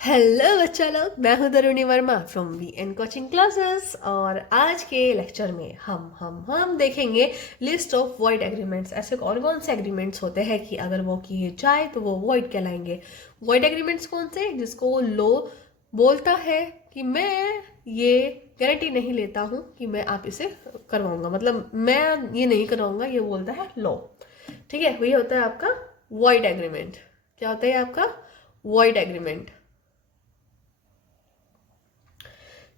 Hello बच्चा लोग, मैं हूं Taruni Verma from V N coaching classes. और आज के लेक्चर में हम देखेंगे लिस्ट ऑफ वॉइड एग्रीमेंट्स। ऐसे कौन कौन से एग्रीमेंट्स होते हैं कि अगर वो किए जाए तो वो वॉइड कहलाएंगे। वॉइड एग्रीमेंट्स कौन से, जिसको लॉ बोलता है कि मैं ये गारंटी नहीं लेता हूं कि मैं आप इसे करवाऊंगा, मतलब मैं ये नहीं करवाऊंगा, ये बोलता है लॉ। ठीक है, वही होता है आपका वॉइड एग्रीमेंट। क्या होता है आपका वॉइड एग्रीमेंट।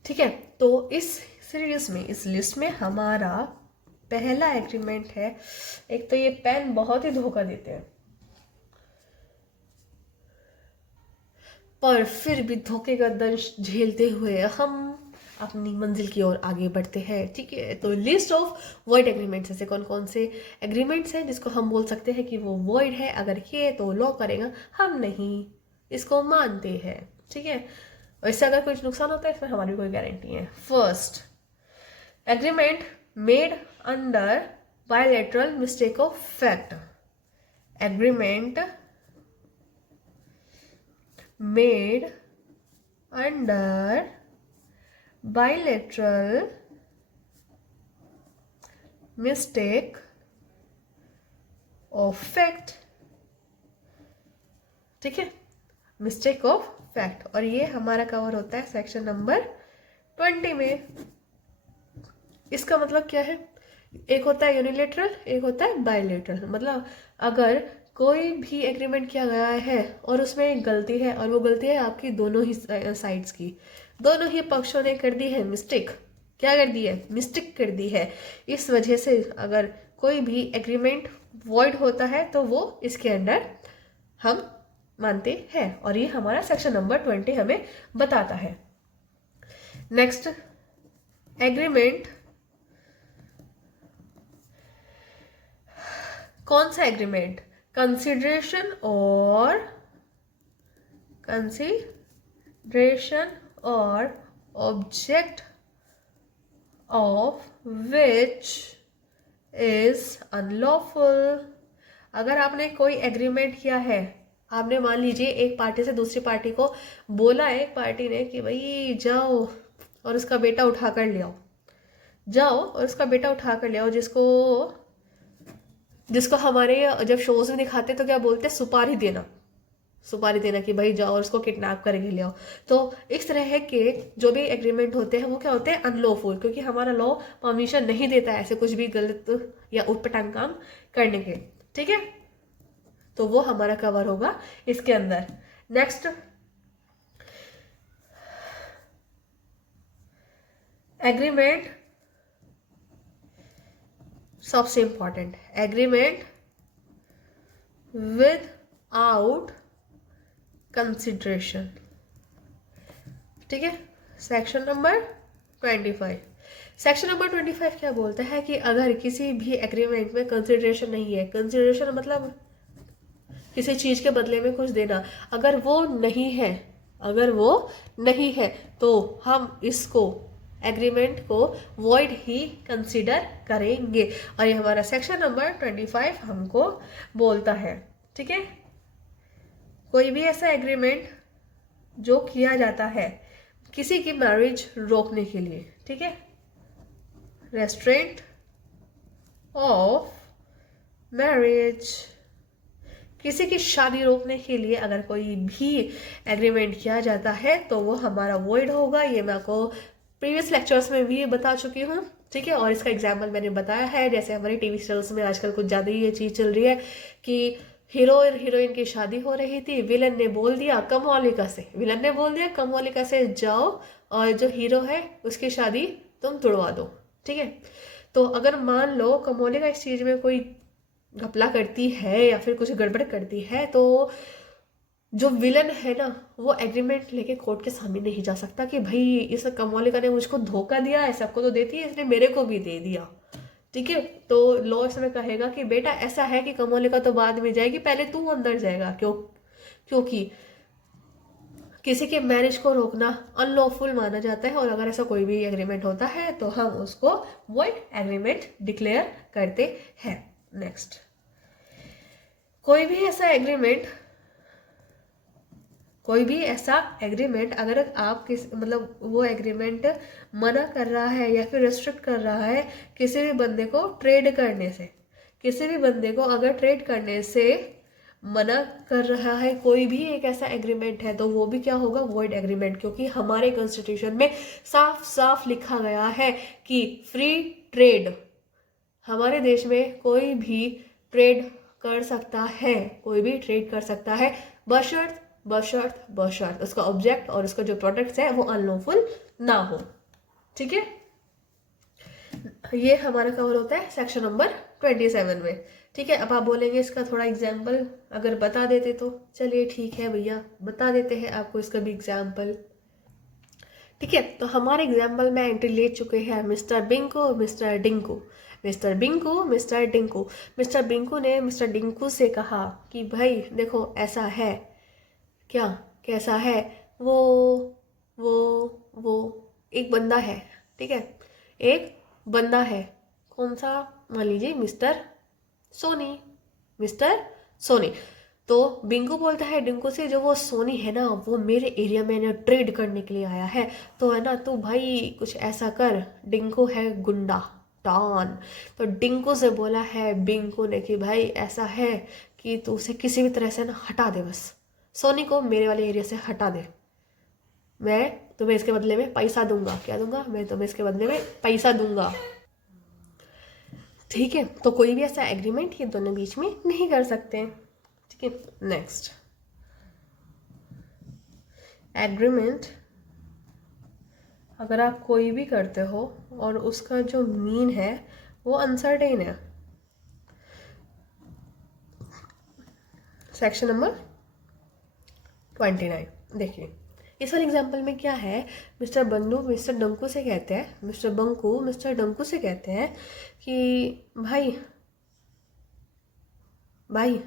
ठीक है, तो इस सीरीज में, इस लिस्ट में हमारा पहला एग्रीमेंट है। एक तो ये पेन बहुत ही धोखा देते हैं, पर फिर भी धोखे का दंश झेलते हुए हम अपनी मंजिल की ओर आगे बढ़ते हैं। ठीक है, तो लिस्ट ऑफ वॉइड एग्रीमेंट्स, ऐसे कौन कौन से एग्रीमेंट्स हैं जिसको हम बोल सकते हैं कि वो वॉइड है, अगर ये तो लॉ करेगा, हम नहीं इसको मानते हैं। ठीक है, और इससे अगर कुछ नुकसान होता है इसमें हमारी कोई गारंटी है। First, agreement made under bilateral mistake of fact. Agreement made under bilateral mistake of fact। ठीक है, मिस्टेक ऑफ फैक्ट, और ये हमारा कवर होता है सेक्शन नंबर 20 में। इसका मतलब क्या है, एक होता है यूनिलेटरल, एक होता है बायलेटरल। मतलब अगर कोई भी एग्रीमेंट किया गया है और उसमें एक गलती है, और वो गलती है आपकी दोनों ही साइड्स की, दोनों ही पक्षों ने कर दी है मिस्टेक। क्या कर दी है, मिस्टेक कर दी है। इस वजह से अगर कोई भी एग्रीमेंट वॉइड होता है तो वो इसके अंडर हम मानते हैं, और ये हमारा सेक्शन नंबर 20 हमें बताता है। नेक्स्ट, एग्रीमेंट, कौन सा एग्रीमेंट, कंसिडरेशन और object of which is unlawful. अगर आपने कोई एग्रीमेंट किया है, आपने मान लीजिए एक पार्टी से दूसरी पार्टी को बोला, एक पार्टी ने कि भाई जाओ और उसका बेटा उठा कर ले आओ, जाओ और उसका बेटा उठा कर ले आओ, जिसको हमारे जब शोज में दिखाते तो क्या बोलते हैं, सुपारी देना, सुपारी देना कि भाई जाओ और उसको किडनैप करके ले आओ। तो इस तरह के जो भी एग्रीमेंट होते हैं वो क्या होते हैं, अनलॉफुल, क्योंकि हमारा लॉ परमिशन नहीं देता है ऐसे कुछ भी गलत या उटपटांग काम करने के। ठीक है, तो वो हमारा कवर होगा इसके अंदर। नेक्स्ट, एग्रीमेंट, सबसे important, agreement with out consideration. ठीक है, सेक्शन नंबर 25। सेक्शन नंबर 25 क्या बोलता है कि अगर किसी भी एग्रीमेंट में कंसिडरेशन नहीं है, कंसिडरेशन मतलब किसी चीज के बदले में कुछ देना, अगर वो नहीं है, अगर वो नहीं है तो हम इसको एग्रीमेंट को वॉइड ही कंसीडर करेंगे, और ये हमारा सेक्शन नंबर 25 हमको बोलता है। ठीक है, कोई भी ऐसा एग्रीमेंट जो किया जाता है किसी की मैरिज रोकने के लिए, ठीक है, रेस्ट्रेंट ऑफ मैरिज, किसी की शादी रोकने के लिए अगर कोई भी एग्रीमेंट किया जाता है तो वो हमारा वॉइड होगा। ये मैं आपको प्रीवियस लेक्चर्स में भी बता चुकी हूँ। ठीक है, और इसका एग्जाम्पल मैंने बताया है, जैसे हमारी टीवी सीरियल्स में आजकल कुछ ज़्यादा ही ये चीज़ चल रही है कि हीरो और हीरोइन की शादी हो रही थी, विलन ने बोल दिया कमवालिका से जाओ और जो हीरो है उसकी शादी तुम तुड़वा दो। ठीक है, तो अगर मान लो कमवालिका इस चीज़ में कोई घपला करती है या फिर कुछ गड़बड़ करती है, तो जो विलन है ना वो एग्रीमेंट लेके कोर्ट के सामने नहीं जा सकता कि भाई इस कमवालिका ने मुझको धोखा दिया है, सबको तो देती है, इसने मेरे को भी दे दिया। ठीक है, तो लॉ इसमें कहेगा कि बेटा ऐसा है कि कमवालिका तो बाद में जाएगी, पहले तू अंदर जाएगा। क्योंकि किसी के मैरिज को रोकना अनलॉफुल माना जाता है, और अगर ऐसा कोई भी एग्रीमेंट होता है तो हम उसको वॉइड एग्रीमेंट डिक्लेयर करते हैं। नेक्स्ट, कोई भी ऐसा एग्रीमेंट कोई भी ऐसा एग्रीमेंट अगर आप किस मतलब वो एग्रीमेंट मना कर रहा है या फिर रेस्ट्रिक्ट कर रहा है किसी भी बंदे को ट्रेड करने से, किसी भी बंदे को अगर ट्रेड करने से मना कर रहा है कोई भी एक ऐसा एग्रीमेंट है, तो वो भी क्या होगा, वॉइड एग्रीमेंट। क्योंकि हमारे कॉन्स्टिट्यूशन में साफ साफ लिखा गया है कि फ्री ट्रेड, हमारे देश में कोई भी ट्रेड कर सकता है, कोई भी ट्रेड कर सकता है, बशर्त बशर्त बशर्त उसका ऑब्जेक्ट और उसका जो प्रोडक्ट्स है वो अनलॉफुल ना हो। ठीक है, ये हमारा कवर होता है सेक्शन नंबर 27 में। ठीक है, अब आप बोलेंगे इसका थोड़ा एग्जाम्पल अगर बता देते तो, चलिए ठीक है भैया बता देते हैं आपको इसका भी एग्जाम्पल। ठीक है, तो हमारे एग्जाम्पल में एंट्री ले चुके हैं mister Binku, mister Dinku. Mister Binku, mister Dinku. Mister Binku ने मिस्टर डिंकू से कहा कि भाई देखो ऐसा है, क्या कैसा है, वो एक बंदा है। ठीक है, एक बंदा है, कौन सा, मान लीजिए मिस्टर सोनी, मिस्टर सोनी। तो बिंकू बोलता है डिंकू से, जो वो सोनी है ना वो मेरे एरिया में ना ट्रेड करने के लिए आया है, तो है ना तू भाई कुछ ऐसा कर। डिंकू है गुंडा डॉन, तो डिंकू से बोला है बिंकू ने कि भाई ऐसा है कि तू उसे किसी भी तरह से ना हटा दे, बस सोनी को मेरे वाले एरिया से हटा दे, मैं तुम्हें इसके बदले में पैसा दूंगा। क्या दूंगा, मैं तुम्हें इसके बदले में पैसा दूंगा। ठीक है, तो कोई भी ऐसा एग्रीमेंट ये दोनों बीच में नहीं कर सकते। ठीक है, नेक्स्ट एग्रीमेंट अगर आप कोई भी करते हो और उसका जो मीन है वो अनसर्टेन है। सेक्शन नंबर 29 देखिए, इस वाले एग्जाम्पल में क्या है, मिस्टर बंदू मिस्टर डंकू से कहते हैं, मिस्टर बंकू मिस्टर डंकू से कहते हैं कि भाई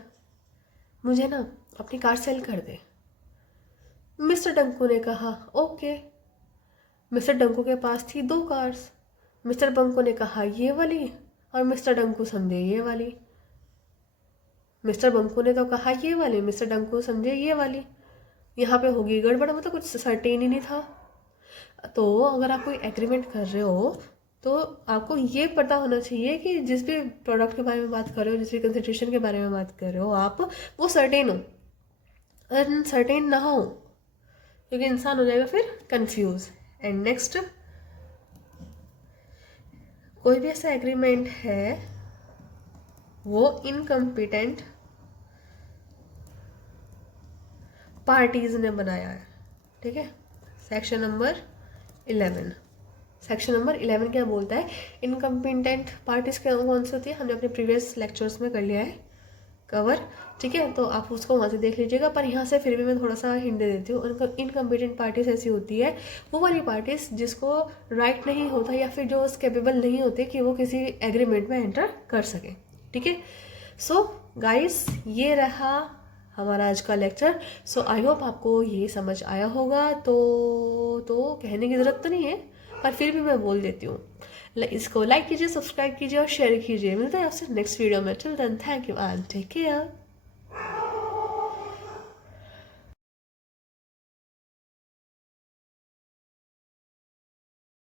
मुझे ना अपनी कार सेल कर दे। मिस्टर डंकू ने कहा ओके। मिस्टर डंकू के पास थी 2 कार्स। मिस्टर बंकू ने कहा ये वाली, और मिस्टर डंकू समझे ये वाली। मिस्टर बंकू ने तो कहा ये वाली, मिस्टर डंकू समझे ये वाली। यहाँ पे होगी गड़बड़, मतलब कुछ सर्टेन ही नहीं था। तो अगर आप कोई एग्रीमेंट कर रहे हो तो आपको ये पता होना चाहिए कि जिस भी प्रोडक्ट के बारे में बात कर रहे हो, जिस भी कंसिडरेशन के बारे में बात कर रहे हो आप, वो सर्टेन हो, अनसर्टेन ना हो, क्योंकि इंसान हो जाएगा फिर कंफ्यूज। एंड नेक्स्ट, कोई भी ऐसा एग्रीमेंट है वो इनकम्पिटेंट पार्टीज ने बनाया है। ठीक है, सेक्शन नंबर 11। सेक्शन नंबर 11 क्या बोलता है, इनकम्पिटेंट पार्टीज कौन सी होती है, हमने अपने प्रीवियस लेक्चर्स में कर लिया है कवर। ठीक है, तो आप उसको वहाँ से देख लीजिएगा, पर यहाँ से फिर भी मैं थोड़ा सा हिंट दे देती हूँ। इनकम्पिटेंट पार्टीज ऐसी होती है, वो वाली पार्टीज जिसको राइट नहीं होता या फिर जो कैपेबल नहीं होते कि वो किसी एग्रीमेंट में एंटर कर सके। ठीक है, सो गाइस ये रहा हमारा आज का लेक्चर। सो आई होप आपको ये समझ आया होगा। तो कहने की ज़रूरत तो नहीं है, पर फिर भी मैं बोल देती हूँ, इसको लाइक कीजिए, सब्सक्राइब कीजिए और शेयर कीजिए। मिलते हैं आपसे नेक्स्ट वीडियो में। Till then thank you and take care.